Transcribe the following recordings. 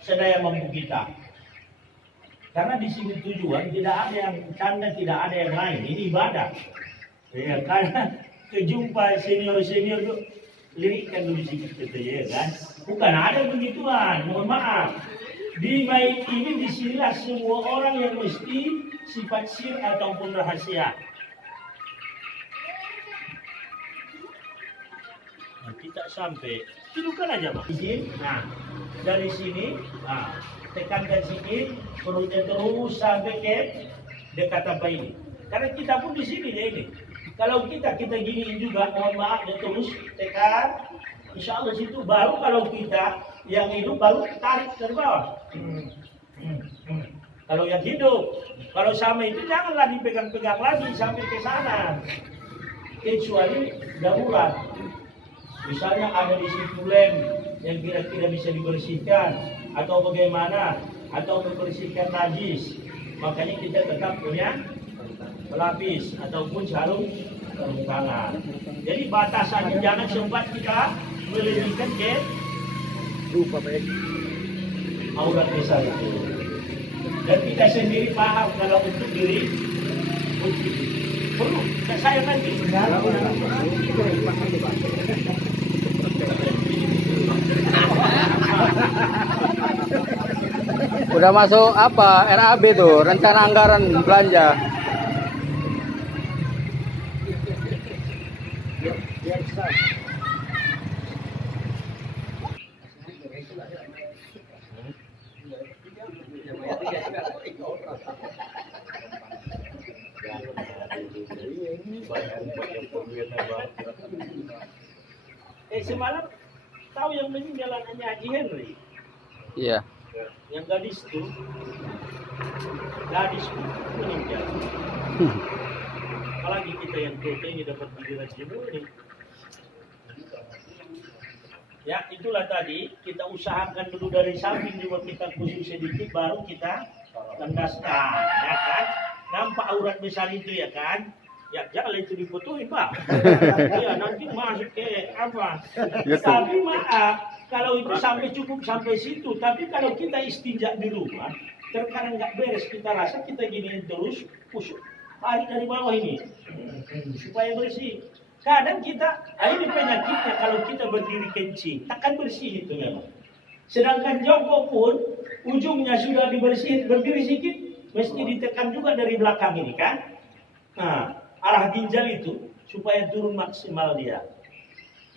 sedaya mampu kita. Karena di sini tujuan tidak ada yang canda, tidak ada yang lain. Ini ibadah. Ya, karena kejumpa senior-senior tuh lirikkan dulu sedikit gitu ya kan. Bukan ada begituan, mohon maaf. Di bait ini disinilah semua orang yang mesti sifat sir ataupun rahasia. Nah, kita sampai dudukkan aja Pak. Izin. Nah, dari sini, nah, tekankan sini, perutnya terus sampai ke dekat apa ini. Karena kita pun di sini ya ini. Kalau kita giniin juga, mohon maaf ya terus tekan, insya Allah situ baru kalau kita yang hidup baru tarik dari bawah. Kalau yang hidup, kalau sama itu janganlah dipegang-pegang lagi sampai ke sana. Kecuali darurat. Misalnya ada di situ lem yang kira-kira bisa dibersihkan atau bagaimana, atau membersihkan najis, makanya kita tetap punya pelapis ataupun sarung tangan. Jadi batasannya jangan sempat kita melebihkan ke Lupa baik. aurat besar itu. Dan kita sendiri paham kalau untuk diri perlu saya nanti. Udah masuk apa? RAB tuh, rencana anggaran belanja. Semalam tahu yang meninggal anaknya Haji Henry? Iya. Yang gadis itu meninggal. Apalagi kita yang tua ini dapat giliran jenuh ini. Ya itulah tadi kita usahakan dulu dari samping juga kita kusuk sedikit baru kita tendaskan, ya kan? Nampak aurat besar itu ya kan? Ya jangan itu diputuhin Pak. Ya nanti masuk ke apa? Tapi maaf. Kalau itu sampai cukup sampai situ, tapi kalau kita istinja di rumah, terkadang nggak beres, kita rasa kita gini terus, kusuk tarik dari bawah ini, supaya bersih. Kadang kita, ini penyakitnya kalau kita berdiri kencing, takkan bersih itu memang. Sedangkan jongkok pun, ujungnya sudah dibersih, berdiri sedikit, mesti ditekan juga dari belakang ini kan. Nah, arah ginjal itu, supaya turun maksimal dia.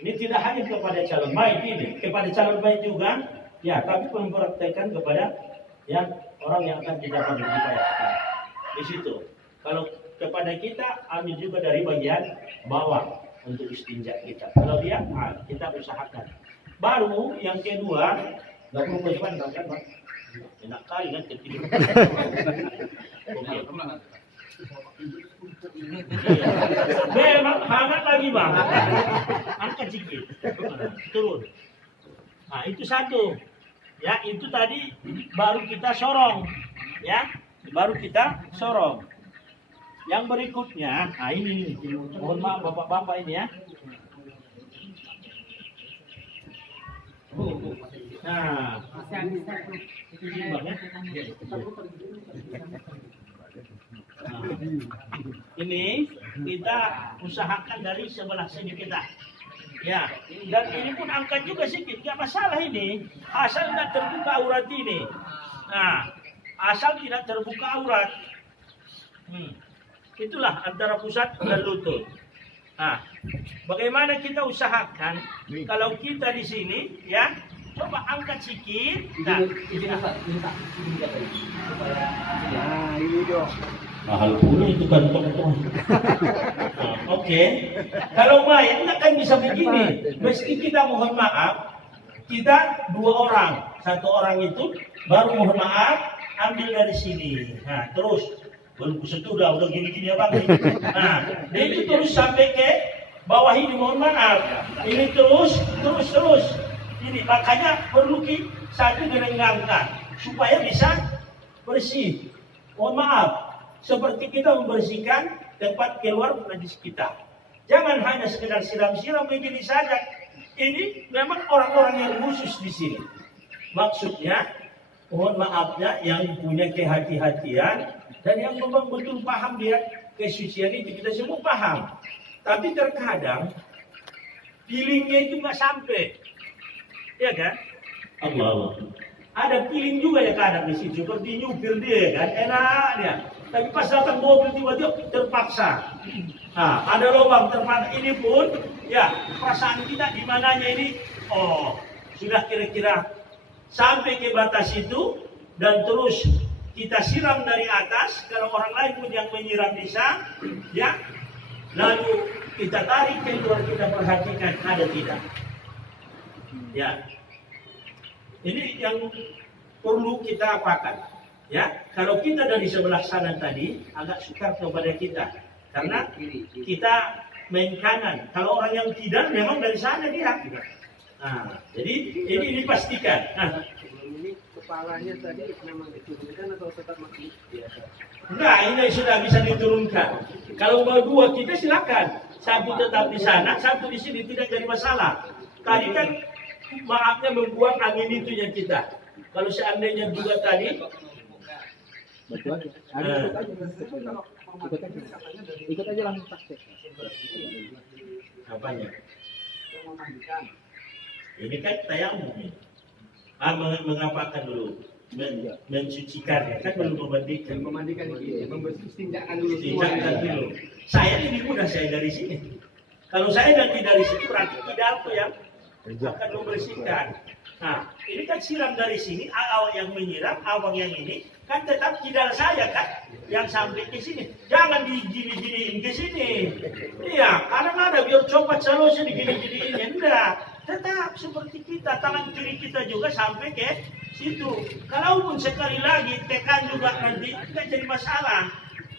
Ini tidak hanya kepada calon baik ini, kepada calon baik juga, ya, tapi mempraktekkan kepada yang orang yang akan kita upayakan. Di situ, kalau kepada kita ambil juga dari bagian bawah untuk istinja kita. Kalau dia, kita usahakan. Baru yang kedua, nggak perlu kehidupan kan, Pak? Enak kali kan ketiga. Memang hangat lagi Bang. Angkat sedikit. Turun. Nah, itu satu. Ya, itu tadi baru kita sorong. Ya, baru kita sorong. Yang berikutnya, nah ini mohon maaf Bapak-bapak ini ya. Nah, ini kita usahakan dari sebelah sini kita, ya. Dan ini pun angkat juga sedikit, nggak masalah ini, asal tidak terbuka aurat ini. Nah, asal tidak terbuka aurat, itulah antara pusat dan lutut. Nah, bagaimana kita usahakan kalau kita di sini, ya, coba angkat sedikit. Nah, ini dong. mahal pula itu kantong. Nah, oke. Kalau main nggak kan bisa begini. Meski kita mohon maaf, kita dua orang, satu orang itu baru mohon maaf ambil dari sini. Nah, terus belum kusentuh udah gini-gini ya Bang. Nah, dia itu terus sampai ke bawah ini mohon maaf. Ini terus. Ini makanya perlu satu gerenggangan supaya bisa bersih. Mohon maaf. Seperti kita membersihkan tempat keluar najis kita. Jangan hanya sekedar siram-siram begini saja. Ini memang orang-orang yang khusus di sini. Maksudnya mohon maafnya yang punya kehati-hatian dan yang memang betul paham dia kesucian itu, kita semua paham. Tapi terkadang feelingnya itu nggak sampai, ya kan? Allah. Ada feeling juga ya kadang di situ, seperti nyupir dia kan, enak dia. Tapi pas datang mobil tiba-tiba terpaksa. Nah, ada lubang terpaksa. Ini pun, ya perasaan kita di mananya ini, oh sudah kira-kira sampai ke batas itu dan terus kita siram dari atas. Kalau orang lain pun yang menyiram bisa, ya. Lalu kita tarik keluar, kita perhatikan ada tidak. Ya, ini yang perlu kita apakan. Ya, kalau kita dari sebelah sana tadi agak sukar kepada kita, karena kita main kanan. Kalau orang yang tidak, memang dari sana dia. Nah, jadi ini dipastikan. Nah, sebelum ini kepalanya tadi memang diturunkan atau tetap masih biasa? enggak, ini sudah bisa diturunkan. Kalau mau dua kita silakan. Satu tetap di sana, satu di sini, tidak jadi masalah. Tadi kan maafnya membuang angin itu yang kita. Kalau seandainya juga tadi, Betul. Ikut aja langsung praktek. apanya? Ini kan tayamum. Mengapakan dulu? Mensucikan, kan belum memandikan. Memandikan ini, membersihkan dulu Tindakan dulu. Saya ini mudah, saya dari sini. Kalau saya nanti dari situ berarti tidak apa yang akan membersihkan. Nah, ini kan siram dari sini, awal yang menyiram, awal yang ini, kan tetap tidak saya kan yang sampai ke sini. Jangan digini-giniin ke sini. Iya, kadang ada biar copot selalu digini-giniin, enggak. Tetap seperti kita, tangan kiri kita juga sampai ke situ. Kalaupun sekali lagi tekan juga nanti tidak jadi masalah.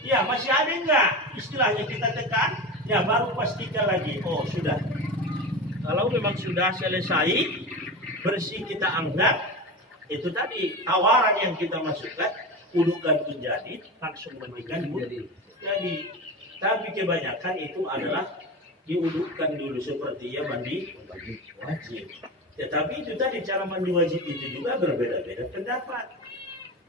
Ya, masih ada enggak istilahnya kita tekan, ya baru pastikan lagi. Oh, sudah. Kalau memang sudah selesai, bersih kita anggap, itu tadi tawaran yang kita masukkan, udukan pun jadi, langsung mandikan pun jadi. Tapi kebanyakan itu adalah diudukkan dulu seperti ya mandi wajib. Tetapi itu tadi cara mandi wajib itu juga berbeda-beda pendapat.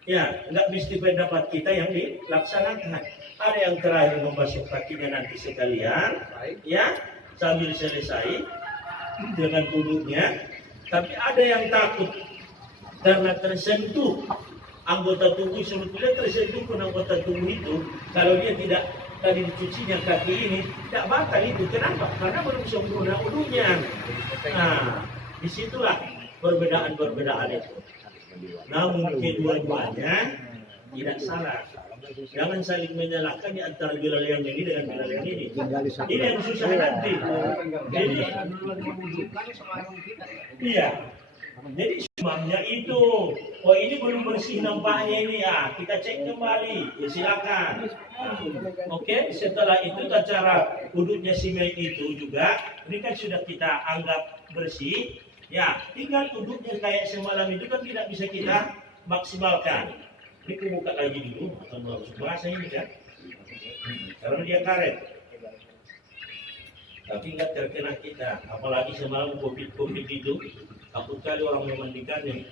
Ya, nggak mesti pendapat kita yang dilaksanakan. Ada yang terakhir membasuh kakinya nanti sekalian, ya sambil selesai dengan wudhunya. Tapi ada yang takut karena tersentuh anggota tubuh, sebetulnya tersentuh pun anggota tubuh itu, kalau dia tidak tadi dicucinya kaki ini, tidak batal itu. Kenapa? Karena belum sempurna wudhunya. Nah, disitulah perbedaan-perbedaan itu. Namun kedua-duanya tidak salah. Jangan saling menyalahkan di antara Bilal yang ini dengan Bilal yang ini. Ini yang susah nanti. Jadi, iya. Jadi sebabnya itu, oh ini belum bersih nampaknya ini ya, kita cek kembali, ya silakan. Oke, setelah itu cara wudhunya si Mei itu juga, ini kan sudah kita anggap bersih. Ya, tinggal wudhunya kayak semalam itu kan tidak bisa kita maksimalkan. Ini aku buka lagi dulu, atau harus bahasa ini kan, karena dia karet. Tapi nggak terkena kita, apalagi semalam covid itu, takut kali orang memandikannya.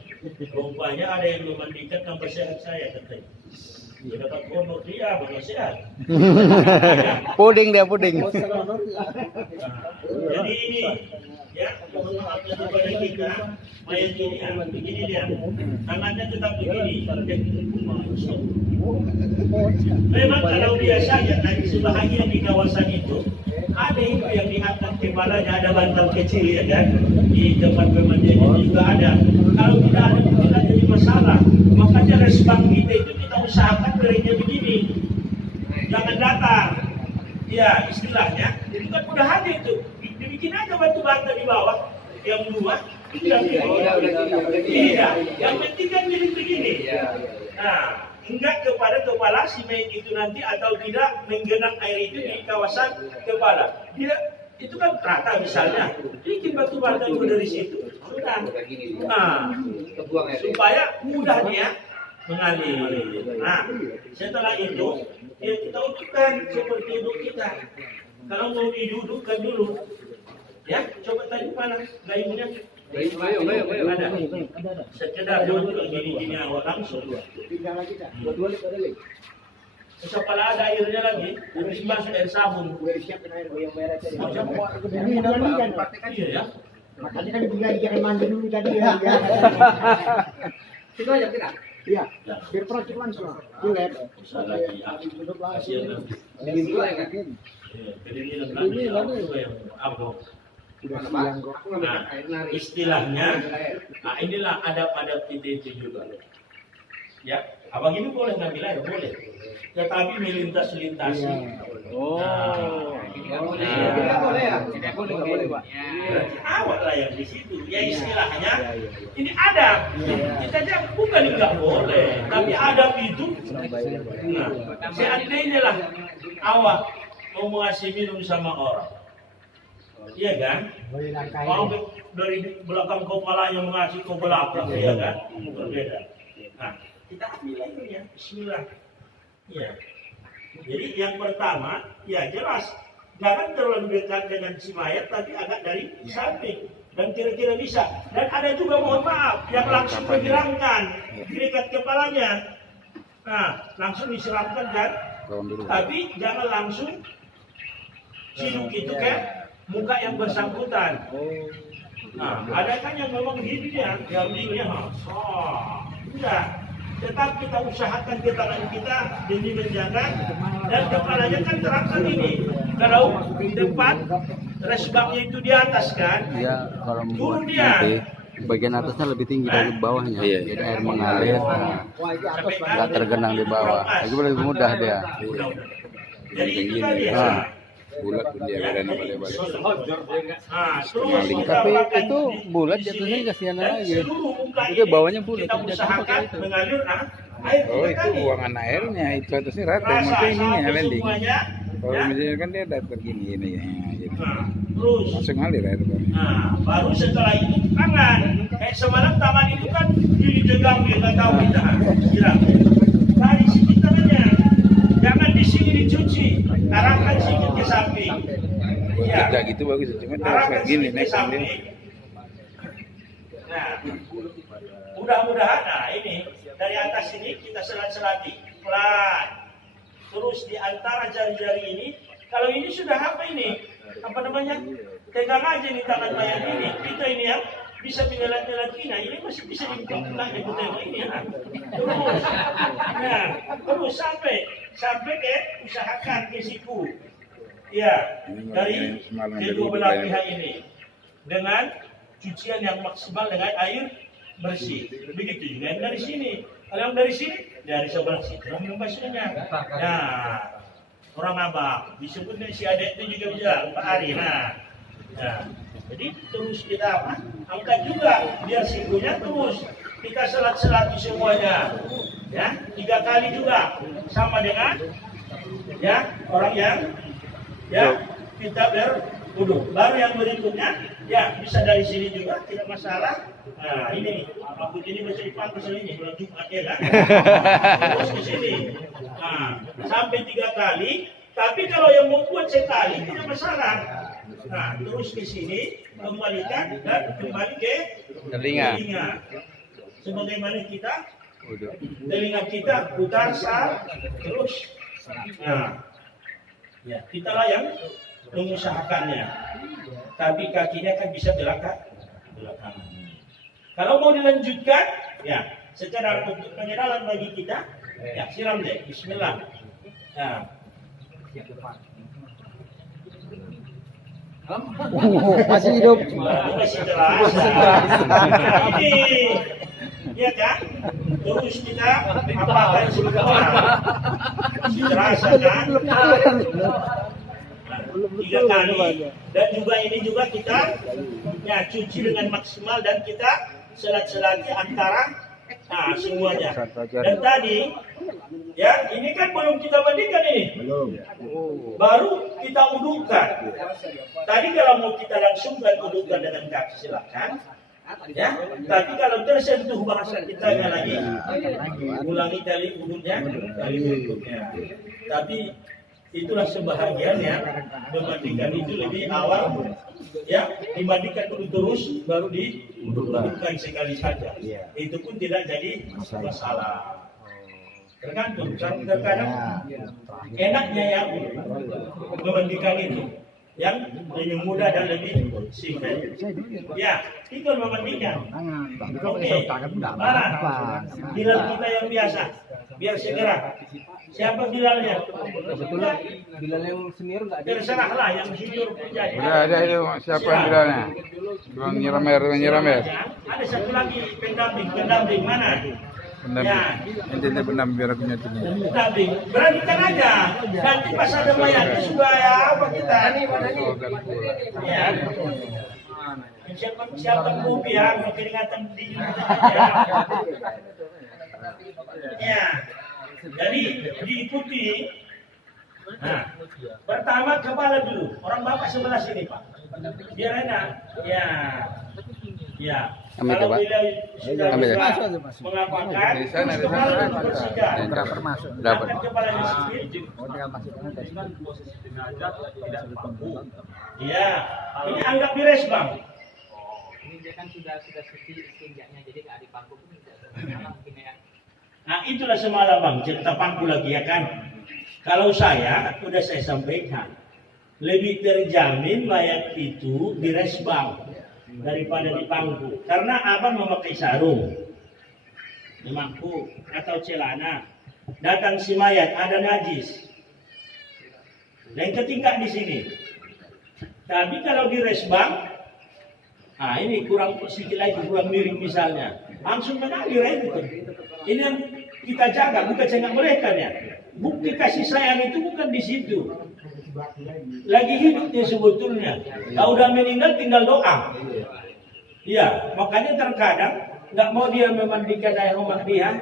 Rupanya ada yang memandikan tanpa sehat saya katanya. Dia dapat honor dia, mana sehat. Puding dia puding. Nah, jadi ini, ya, mohon maaf kepada kita, mayat ini ya, begini dia, tangannya tetap begini. Memang kalau biasanya tadi sebahagian di kawasan itu, ada itu yang diangkat kepalanya, ada bantal kecil ya kan, di tempat pemandian juga ada. Kalau tidak ada tidak jadi masalah. Makanya respang kita itu kita usahakan berinya begini, jangan datar. Ya istilahnya, jadi kan mudah aja itu. Dibikin aja batu bata di bawah, yang dua, tidak iya. Yang penting kan milik begini. Nah, enggak kepada kepala si Mei itu nanti atau tidak menggenang air itu di kawasan kepala. Dia itu kan rata misalnya, bikin batu bata dulu dari situ, sudah. Nah, supaya mudah dia mengalir. Nah, setelah itu ya kita udukkan seperti uduk kita. Kalau mau didudukkan dulu, ya coba tadi mana gayungnya? Ada. Sekedar dulu gini awal langsung. Setelah ada airnya lagi, habis masuk air sabun. Iya ya. Makanya kan bilang jangan mandi dulu tadi ya. Itu aja kita. Iya, biar project langsung. Bulat. Bisa lagi. Duduk langsung. Ini abang. Udah siang kok. Nah, istilahnya, nah inilah adab-adab kita itu juga. Ya, abang ini boleh ngambil air, boleh. Tetapi melintas-lintasi. Oh. Tidak boleh ya? Tidak boleh, Pak. Berarti awak lah yang di situ. Ya istilahnya, ini adab. Kita jangan bukan nggak boleh, tapi adab itu. Nah, seandainya lah awak mau ngasih minum sama orang. Iya kan? Mau dari belakang kepalanya mengasih ke belakang, iya kan? Berbeda. Nah, kita ambil airnya, bismillah. Ya. Jadi yang pertama, ya jelas, jangan terlalu dekat dengan si mayat, tapi agak dari samping. Dan kira-kira bisa. Dan ada juga mohon maaf, yang langsung menyiramkan di dekat kepalanya. Nah, langsung disiramkan kan? Tapi jangan langsung siduk itu kan? Muka yang bersangkutan. Nah, ada kan yang memang hidupnya, enggak. Tetap kita usahakan ke tangan kita demi menjaga dan kepalanya kan terangkat ini. Kalau depan resbaknya itu di atas kan, Iya, kalau turun membuat dia. nanti bagian atasnya lebih tinggi dari bawahnya. Jadi air mengalir, nggak tergenang di bawah. Itu lebih mudah dia. Jadi itu tadi ya. Nah. Bulat pun dia Ya, kadang pada balik. Nah, terus kita Tapi pakai itu di bulat sini, jatuhnya kasihan dan lagi. seluruh muka Itu ini bawahnya bulat, kita tapi jatuhnya usahakan pakai itu. mengalir air Oh, tiga itu kali. buangan airnya, itu atasnya rata. Rasa Maksudnya ini sampai landing. semuanya, Kalau ya. misalnya kan dia datar gini ya, gitu. Nah, terus Langsung ngalir air bawah. nah, baru setelah itu tangan. Kayak semalam tangan itu kan dijegang dia nggak tahu kita. Bilang, dari sini tangannya, jangan di sini dicuci, arahkan sedikit ke samping. Buat Ya. kita gitu bagus, cuma dia Arahkan kayak gini sedikit ke naik kan dia. samping. Nah, mudah-mudahan, nah ini dari atas ini kita selat-selati pelan. Terus di antara jari-jari ini, kalau ini sudah apa ini? Apa namanya? Tegang aja nih tangan mayat ini. Kita ini ya bisa menelat-nelat kina. Ini masih bisa dibuka lagi tengok ini ya. Terus, nah, terus sampai ke usahakan ke siku. Ya, dari kedua belah pihak ini dengan cucian yang maksimal dengan air bersih. Begitu juga yang dari sini. Kalau yang dari sini, dari sebelah situ minum basuhnya. Nah, orang abang disebutnya si adik itu juga bisa Pak Ari. Nah, jadi terus kita apa? Angkat juga biar sikunya terus kita selat-selati semuanya. Ya, 3 kali juga sama dengan ya orang yang ya kita berwudu. Baru yang berikutnya ya bisa dari sini juga tidak masalah. Nah ini rambut ini masih dipantas ini bulan Jumat ya kan. Terus ke sini. Nah sampai 3 kali. Tapi kalau yang membuat sekali tidak masalah. Nah terus ke sini kembalikan dan kembali ke Telinga. Sebagaimana kita telinga kita putar terus. Nah ya, kitalah yang mengusahakannya. Tapi kakinya kan bisa belakangan. Kalau mau dilanjutkan, ya, secara untuk pengenalan bagi kita, ya siram deh. Bismillah. Nah. Masih hidup. Masih terasa. Ini, ya kan? Terus kita apakan semua. Masih terasa kan? 3 kali. Dan juga ini juga kita ya cuci dengan maksimal dan kita selat-selati antara semuanya. Dan tadi ya ini kan belum kita mandikan ini. Baru kita udukkan. Tadi kalau mau kita langsungkan udukkan dengan kaki silakan. Ya, tapi kalau tersentuh bahasa kita lagi ulangi kali uduknya kali berikutnya. Tapi itulah sebahagian yang memandikan itu lebih awal, ya, dimandikan dulu terus baru dibutuhkan sekali saja. Itu pun tidak jadi masalah. Tergantung, terkadang enaknya yang memandikan itu yang lebih mudah dan lebih simpel. Ya, tinggal memandikan. Oke, mana? Bilal kita yang biasa, biar segera. Siapa bilalnya? Kebetulan Bilal yang senior nggak ada. Terserahlah yang senior punya. Ada itu siapa yang bilangnya? Bang Nyiramer. Ada satu lagi pendamping mana? Ya. Intinya benar biar aku nyatinya. Pendamping, beranikan aja. Nanti pas ada mayatnya sudah ya apa kita? Ya. Siapkan kopi ya, keringatan di ya. Jadi diikuti. Nah, pertama kepala dulu. Orang bapak sebelah sini Pak. Biar enak. Ya. Ya. Ambil Kalau coba. beliau sudah Ambil. bisa mengapakan, Di sana, di sana. kepala bersihkan. Dapat. Angkat kepalanya sedikit. Iya. Ini anggap beres Bang. Ini dia kan sudah suci istinjaknya, jadi nggak dipangku pun tidak mungkin ya. Nah itulah semalam Bang, cerita pangku lagi ya kan. Kalau saya, udah saya sampaikan, lebih terjamin mayat itu diresbang daripada dipangku. Karena abang memakai sarung, memangku atau celana, datang si mayat ada najis, dan ketika di sini. Tapi kalau diresbang, nah ini kurang sedikit lagi, kurang miring misalnya, langsung mengalir itu. Ini yang kita jaga, bukan jaga mereka ya. Bukti kasih sayang itu bukan di situ. Lagi hidupnya sebetulnya. Kalau udah meninggal tinggal doa. Iya, makanya terkadang nggak mau dia memandikan ayah rumah dia,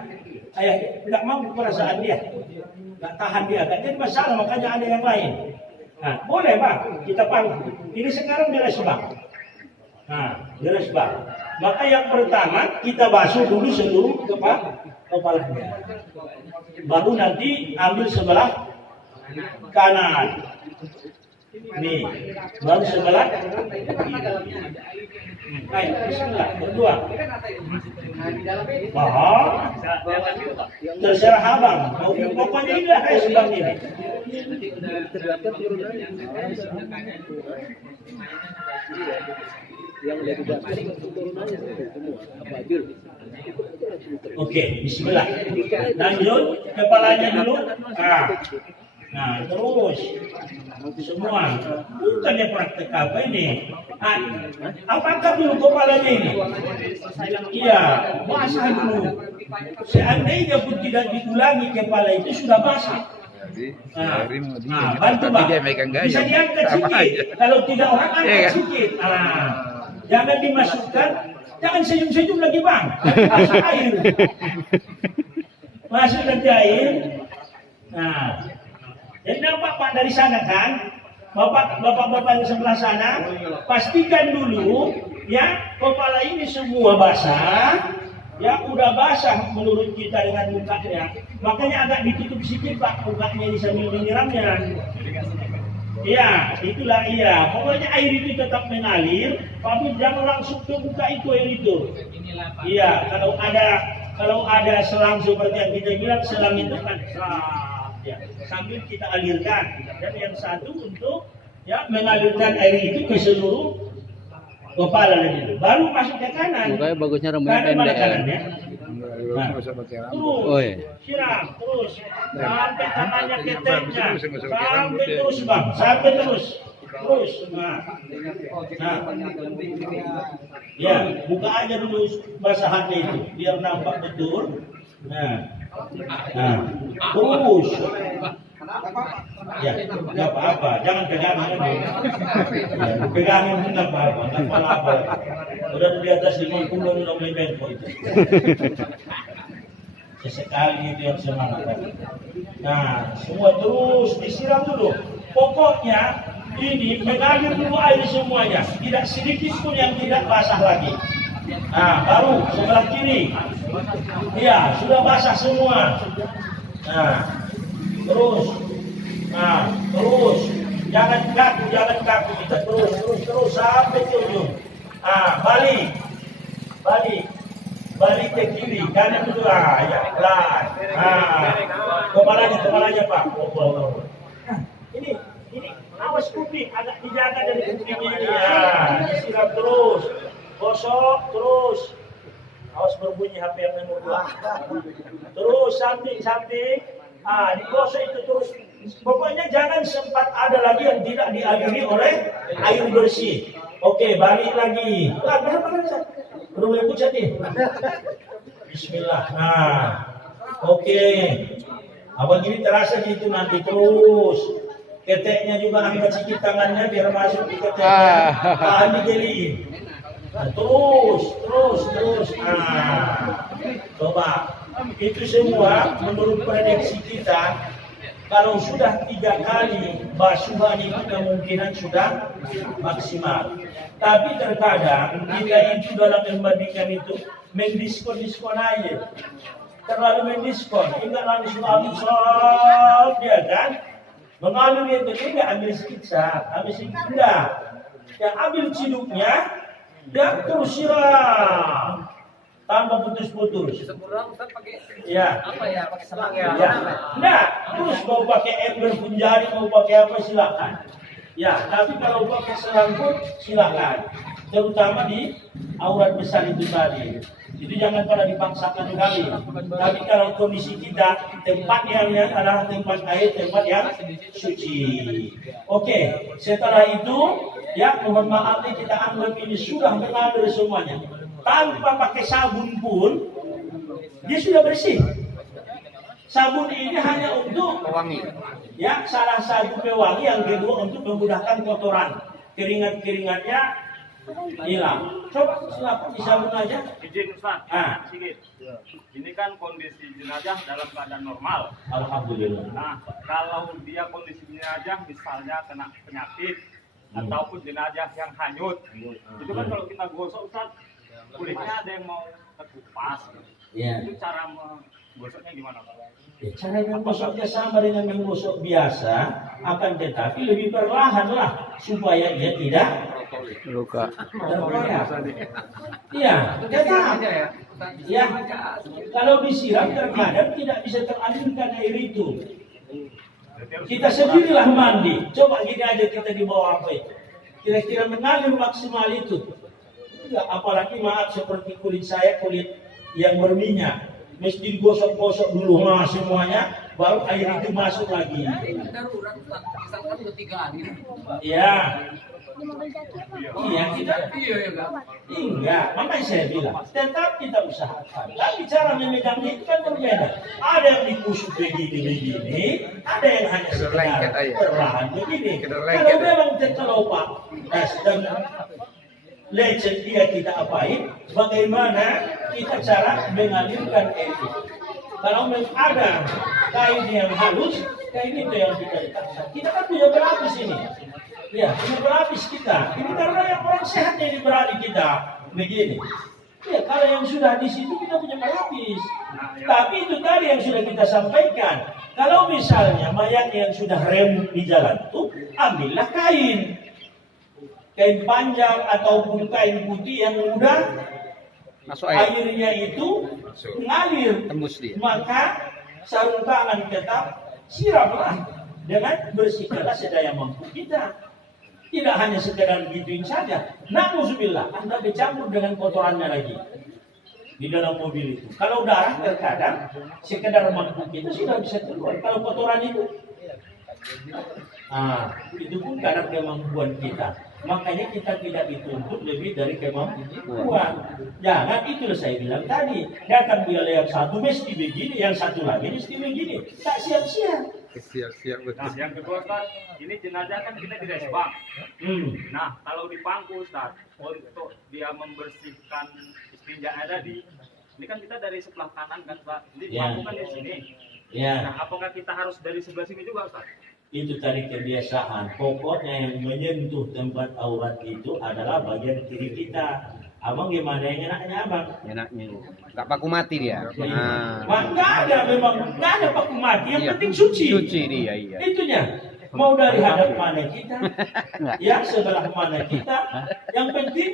ayah nggak mau perasaan dia, nggak tahan dia, nggak jadi masalah. Makanya ada yang lain. Nah, boleh Bang, kita pangku. Ini sekarang beres Bang. Nah, beres Bang. Maka yang pertama kita basuh dulu seluruh kepalanya. Baru nanti ambil sebelah kanan. Nih, baru sebelah kiri. Baik, bismillah, berdua. Terserah abang. Pokoknya ini lah sebang ini. Terdapat turunannya. Yang dari turunannya semua apa bil. Oke, bismillah. Lanjut, kepalanya dulu. Nah, terus semua. Bukannya praktek apa ini? Apakah dulu kepalanya ini? Iya, basah dulu. Seandainya pun tidak diulangi kepala itu sudah basah. Bantu Bang. Bisa diangkat sedikit. Kalau tidak orang angkat sedikit. Jangan dimasukkan. Jangan senyum-senyum lagi Bang. Masuk air. Masuk nanti air. Nah, jadi nampak Pak dari sana kan? Bapak-bapak yang sebelah sana, pastikan dulu ya kepala ini semua basah. Ya udah basah menurut kita dengan mukanya. Makanya agak ditutup sedikit Pak mukanya ini sambil menyiramnya. Iya, itulah iya. Pokoknya air itu tetap mengalir, tapi jangan langsung ke muka itu air itu. Iya, kalau ada selang seperti yang kita bilang, selang itu kan ya, sambil kita alirkan. Dan yang satu untuk ya mengalirkan air itu ke seluruh kepala lagi. Baru masuk ke kanan. Mukanya bagusnya rambutnya pendek ya. Nah, terus siram terus sampai tangannya ke teknya, sampai terus Bang, sampai terus. Nah, ya buka aja dulu basahannya itu biar nampak betul. Nah, terus. Ya, nggak apa-apa, jangan pegangin ini. Pegangin nggak apa-apa, nggak apa-apa. Udah di atas 50 udah mulai bengkok itu. Sesekali itu yang semangat. Nah, semua terus disiram dulu. Pokoknya ini mengalir dulu air semuanya, tidak sedikit pun yang tidak basah lagi. Nah, baru sebelah kiri. Iya, sudah basah semua. Nah, terus Nah, terus jangan kaku kita terus sampai ke ujung. Balik ke kiri, kanan dulu ya pelan. Kepalanya Pak. Ini awas kuping agak dijaga dari kuping ini ya. Disiram terus, gosok terus. Awas berbunyi HP yang nomor 2. Terus samping. Digosok itu terus. Pokoknya jangan sempat ada lagi yang tidak diakhiri oleh air bersih. Oke, balik lagi. Perlu boleh pucat nih. Bismillah. Nah, oke. Abang ini terasa gitu nanti terus. Keteknya juga angkat sedikit tangannya biar masuk di keteknya. Tahan digeliin. Nah, terus. Coba. Itu semua menurut prediksi kita, kalau sudah 3 kali basuhan itu kemungkinan sudah maksimal. Tapi terkadang kita itu dalam membandingkan itu mendiskon aja. Terlalu mendiskon, enggak langsung abis dia kan. Mengalir itu dia enggak ambil siksa, ambil siksa. Yang ambil ciduknya dan terus siram. Tambah putus-putus. Ya. Apa ya? Pakai selang ya? Ya. Nah, terus mau pakai ember pun jari, mau pakai apa silakan. Ya, tapi kalau pakai selang pun silakan. Terutama di aurat besar itu tadi. Itu jangan pada dipaksakan kali. Tapi kalau kondisi kita tempat yang adalah tempat air, tempat yang suci. Oke, setelah itu ya mohon maaf nih kita anggap ini sudah mengalir semuanya. Tanpa pakai sabun pun dia sudah bersih. Sabun ini hanya untuk Pewangi. ya salah satu pewangi, yang kedua untuk memudahkan kotoran, keringat-keringatnya hilang. Coba silakan disabun aja. Izin Ustaz, sedikit. Ini kan kondisi jenazah dalam keadaan normal. Alhamdulillah. Nah, kalau dia kondisi jenazah misalnya kena penyakit ataupun jenazah yang hanyut, itu kan kalau kita gosok Ustaz, kulitnya ada yang mau terkupas. Ya. Itu cara menggosoknya gimana Pak? Ya, cara menggosoknya sama dengan menggosok biasa, akan tetapi lebih perlahan lah supaya dia tidak luka. terkoyak. Iya, tetap. Ya, kalau disiram terkadang tidak bisa teralirkan air itu. Kita sendirilah mandi. Coba gini aja kita di bawah apa itu. Kira-kira mengalir maksimal itu. Enggak, apalagi maaf seperti kulit saya, kulit yang berminyak. Mesti digosok-gosok dulu semuanya, baru air itu masuk lagi. Darurat, misalkan udah 3 hari. Iya. Iya, kita Iya ya kan? enggak, makanya saya bilang tetap kita usahakan. Tapi cara memegangnya itu kan berbeda. Ada yang dikusuk begini, ada yang hanya sekedar perlahan begini. Kalau memang terkelopak dan lecet dia kita apain, bagaimana kita cara mengalirkan itu. Kalau memang ada kain yang halus, kain itu yang kita letakkan. Kita kan punya berlapis ini. Ya, punya berlapis kita. Ini karena yang orang sehat yang beralih kita. Begini. Ya, kalau yang sudah di situ kita punya berlapis. Tapi itu tadi yang sudah kita sampaikan. Kalau misalnya mayat yang sudah remuk di jalan itu, ambillah kain. Kain panjang ataupun kain putih yang mudah Masuk air. airnya itu mengalir. Tembus dia. Maka sarung tangan tetap siramlah dengan bersihkanlah sedaya mampu kita. Tidak hanya sekedar gituin saja. Na'udzubillah, Anda bercampur dengan kotorannya lagi di dalam mobil itu. Kalau darah terkadang sekedar mampu kita sudah bisa keluar. Kalau kotoran itu, itu pun kadar kemampuan kita. Makanya kita tidak dituntut lebih dari kemampuan. Jangan, itulah saya bilang tadi. Datang dia yang satu mesti begini, yang satu lagi mesti begini. Tak siap-siap. Siap-siap Nah, betul. yang kedua Ustaz, ini jenazah kan kita di resbak. Nah, kalau di pangku Ustaz, untuk dia membersihkan istinjanya tadi, ini kan kita dari sebelah kanan kan Ustaz. Jadi Ya. pangku kan di sini. Ya. Nah, apakah kita harus dari sebelah sini juga Ustaz? Itu tadi kebiasaan. Pokoknya yang menyentuh tempat aurat itu adalah bagian kiri kita. Abang gimana yang enaknya abang? Enaknya nggak paku mati dia. Nah, Wah, nggak ada memang, nggak ada paku mati. Yang Iya. penting suci. suci dia, iya. Itunya. Mau dari hadap mana kita, Enggak. ya sebelah mana kita. Yang penting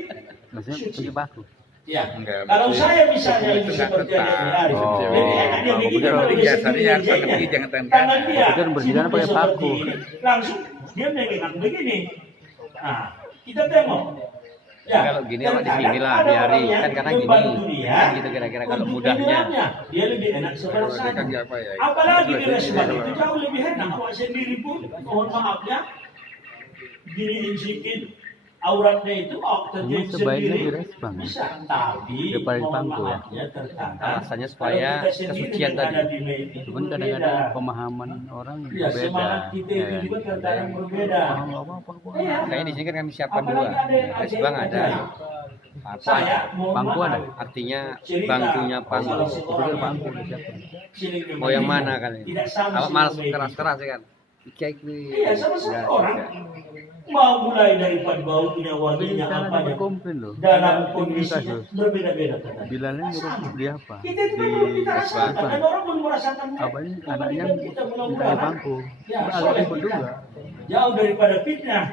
Maksudnya suci. pakai paku. Ya. Enggak, Kalau berarti saya misalnya itu lagi nggak seperti ada tetap. di hari, Oh. lebih enak dia begini Betul. kalau dia Biasanya sendiri harus aja. pergi, jangan tangan Tangan kaki. dia, Itu kan bersihkan sibuk pakai seperti paku. ini. Langsung dia menengok begini. Nah, kita tengok. Ya, Kalau gini mah di terkadang sini lah, ada biarin. orang yang Kan karena gini. membantu dia Kan gitu kira-kira kalau untuk mudahnya. menilainya. Dia lebih enak sebelah Kalau dia sana. kan nggak apa ya. Apalagi di Biasanya restoran kalau- itu jauh lebih enak. Awak sendiri pun, mohon maaf ya, diriin sedikit auratnya itu terjadi Ini sebaiknya sendiri di respon. bisa, tapi Depan mohon pangku ya. maafnya terkadang Alasannya supaya kalau kita sendiri kesucian yang tadi. ada di media itu Cuman berbeda. kadang-kadang pemahaman orang Ya, berbeda. semangat kita itu Ya. juga terkadang berbeda. Paham apa-apa. Iya. Kayaknya di sini kan kami siapkan dua. Apalagi ada yang Resbang ada. ajaib-ajaib. Apa? Saya mohon Pangku maaf. ada. Artinya Cerita bangkunya pangku. salah Itu seorang kan pangku yang disiapkan. sini di Mau yang Madinah. mana kali? Tidak sama Awak sih malas sama ini. keras-keras ya kan? Kayak Iya, sama satu orang. Mau mulai daripada baunya, Tapi wanginya, sekarang ada apanya. komplain loh. Dalam Ini kondisinya kasus. berbeda-beda katanya. Bilalnya nyuruh dia apa? Kita itu kan belum kita rasakan, Resbang. dan orang belum merasakan. Apa ini anaknya Kebalikan kita dari mudah-mudahan. bangku. Ya, Agak soleh ribet kita. juga. Jauh daripada fitnah.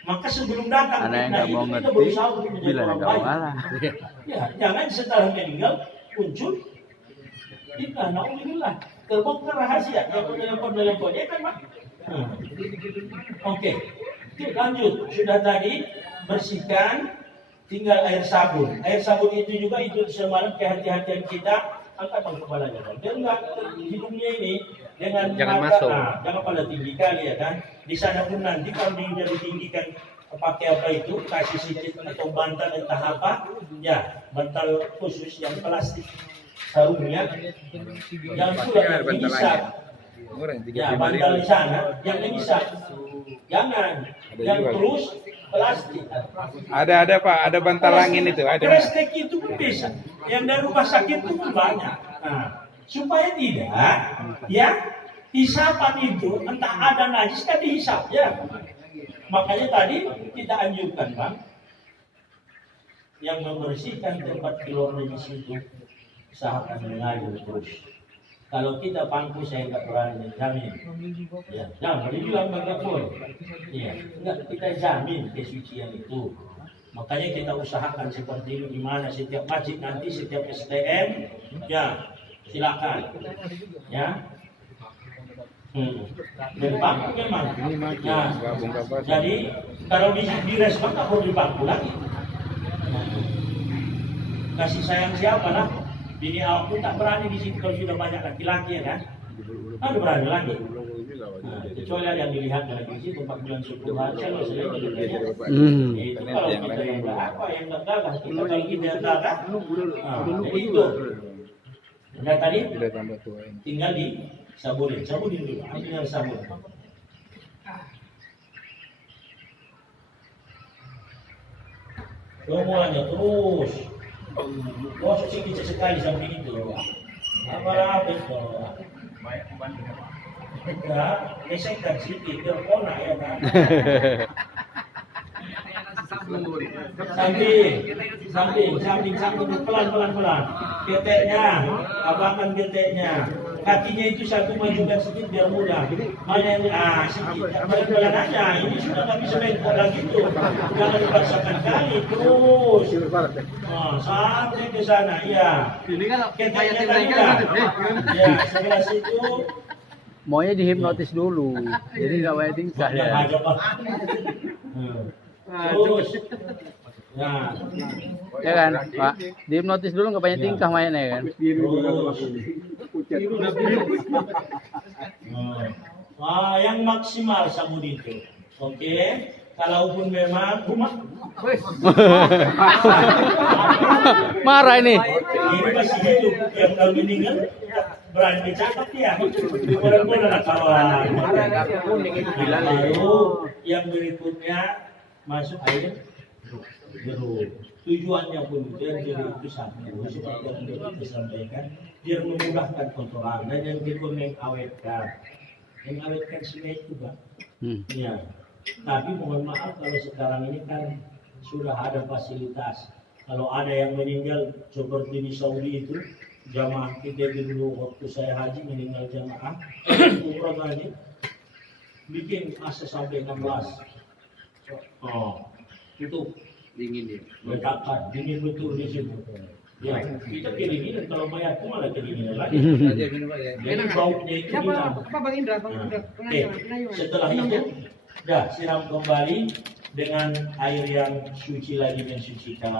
Maka sebelum datang Anak yang fitnah nggak mau itu kita ngerti, berusaha untuk menjadi bilang orang nggak mau baik. ngalah. Ya, jangan setelah meninggal muncul fitnah. Nauzubillah. Terbongkar rahasia yang menelepon ya kan, Pak? Oke. Oke, lanjut. Sudah tadi bersihkan, tinggal air sabun. Air sabun itu juga itu semalam kehati-hatian kita. Angkat bang kepalanya, Bang. Dia enggak hidungnya ini dengan Jangan mata, masuk. jangan pada tinggi kali ya kan. Di sana pun nanti kalau dia ditinggikan pakai apa itu, kasih sedikit atau bantal entah apa, ya bantal khusus yang plastik sarungnya, yang pula yang bisa. Murah, Ya, 35.000. bantal di sana, yang bisa. Jangan, yang juga. terus plastik. Ada Pak, ada bantal angin itu, ada. Krestek itu pun bisa. Yang dari rumah sakit itu pun banyak. Nah, supaya tidak, ya, hisapan itu entah ada najis kan dihisap ya. Makanya tadi kita anjurkan, Bang, yang membersihkan tempat keluar najis itu usahakan mengalir terus. Kalau kita pangku saya nggak berani menjamin. Ya, jangan dibilang nggak boleh. Iya, nggak kita jamin kesucian itu. Makanya kita usahakan seperti ini di mana setiap masjid nanti setiap STM, ya silakan, ya. Dan bangku memang. Ini maju, Nah, nggak bongkar pasang. jadi kalau di respon nggak perlu di bangku lagi. Kasih sayang siapa lah? Bini awak pun tak berani di situ kalau sudah banyak laki-laki ya kan? Ada berani lagi. Nah, kecuali ada yang dilihat dari di situ 4 bulan 10 hari kalau sudah dilihatnya. Itu kalau kita yang nggak apa yang nggak gagah, kita kalau kita yang gagah, nah, itu. Udah tadi Udah tambah tua ini. tinggal di sabunin dulu, ambil sabun. Semuanya terus. Oh, sedikit sekali sampai itu. Apa itu? Ya, gesekkan sedikit, biar kona ya kan. Samping, pelan. Geteknya, abangkan geteknya. Kakinya itu satu majukan sedikit biar mudah. Mana yang sedikit, pelan aja. Ini sudah nggak bisa bengkok lagi tuh. Jangan dipaksakan kali terus. Sampai ke sana, ya. Ini kan Geteknya tadi kan. Ya, sebelah situ. Maunya dihipnotis dulu. Jadi nggak banyak tingkah Banyak ya. aja, Pak. Terus. Nah, Ya kan, Pak? Dihipnotis dulu nggak banyak tingkah mainnya kan. terus. Yang maksimal sabun itu. Oke. Kalaupun memang Marah ini. ini masih hidup, yang udah meninggal berani bercakap ya. Benar-benar kawan. Lalu yang berikutnya masuk air jeruk. Tujuannya pun itu satu, seperti yang sudah kita sampaikan, biar memudahkan kotoran dan yang kedua mengawetkan semen juga. Ya. Tapi mohon maaf kalau sekarang ini kan sudah ada fasilitas Kalau ada yang meninggal seperti di Saudi itu, jamaah kita itu dulu waktu saya haji meninggal jamaah, umrah haji, bikin asa sampai 16. Oh, itu Dingin dia. letakkan, dingin betul di situ. Ya, kita kedinginan, kalau mayat pun malah kedinginan lagi. Jadi baunya itu hilang. Apa Bang Indra? Bang Nah, Indra. oke. Setelah itu, dah siram kembali dengan air yang suci lagi mensucikan.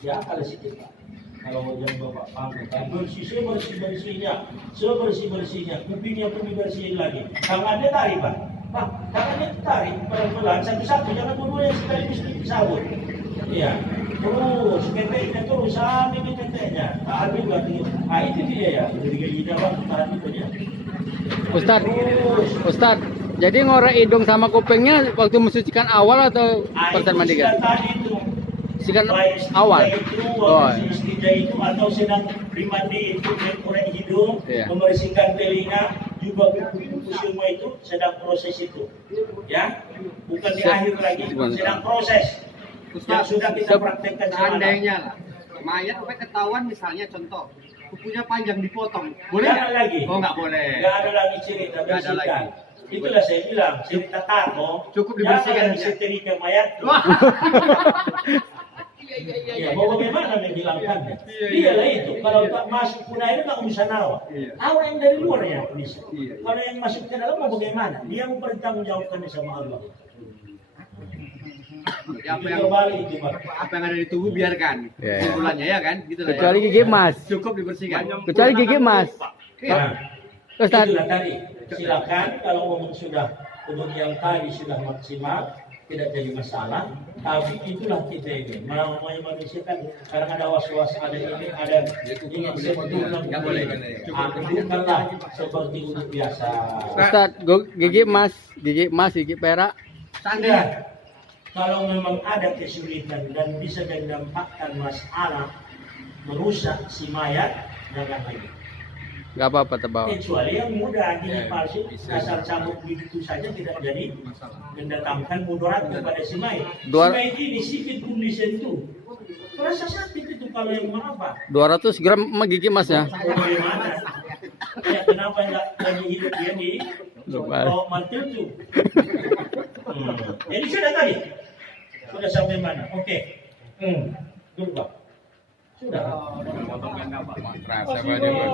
Ya, kalau sedikit Pak. Kalau yang Bapak panggung, bersihnya, sebersih-bersihnya, kupingnya pun dibersihin lagi. Tangannya tarik Pak. Pak, tangannya tarik pelan-pelan, satu-satu, jangan dua yang sekaligus disabut. Iya. Terus, keteknya terus sampai ke keteknya. Tahan juga. Nah, itu dia ya. Dari gigi Bang, tahan itu dia. Ustad, jadi ngorek hidung sama kupingnya waktu mensucikan awal atau persen mandi kan? Tadi itu. Sikan Baik istinja awal. itu, Oh. istinja itu atau sedang dimandi itu mengkorek hidung, Iya. membersihkan telinga, juga kuku semua itu sedang proses itu, ya, bukan di akhir lagi, sedang proses. Yang sudah kita praktekkan semalam. Seandainya lah, mayat sampai ketahuan misalnya contoh, kukunya panjang dipotong, boleh Jangan nggak? lagi. Oh nggak boleh. Nggak ada lagi cerita Nggak ada bersihkan. lagi. Itulah saya bilang, cerita tarno. Cukup dibersihkan Jangan aja. setrika mayat. Ya, mau bagaimana menghilangkannya? Iyalah itu. Kalau tak masuk pun air nggak bisa nawa. Nawa yang dari luar ya bisa. Kalau yang masuk ke dalam mau bagaimana? Dia mau bertanggungjawabkannya sama Allah. Jadi apa Itu yang kembali itu Pak. apa yang ada di tubuh biarkan. Iya. Kesimpulannya ya kan, gitu lah. Kecuali Ya. gigi emas. Cukup dibersihkan. Kecuali gigi emas. Nah, Ustad, itulah tadi. Silakan kalau memang sudah untuk yang tadi sudah maksimal, tidak jadi masalah. Tapi itulah kita ini. Namanya manusia kan kadang ada was-was, ada ini, ada ingin sempurna. Nggak boleh. Bukanlah seperti untuk biasa. Ustad, gigi emas, gigi perak. Tidak. Kalau memang ada kesulitan dan bisa mendampakkan masalah merusak si mayat, jangan lagi. Gak apa-apa terbawa. Kecuali yang mudah gini palsu, asal cambuk begitu saja tidak jadi mendatangkan mudarat kepada si mayat. Si mayat ini sifat pun disentuh. Terasa sakit itu kalau yang apa? 200 gram gigi emasnya. Bagaimana? Ya kenapa enggak lagi hidup dia di mantil tuh? Jadi sudah tadi, sudah sampai mana? Oke. Dulu Pak. Sudah. Terasa apa dia, Bang?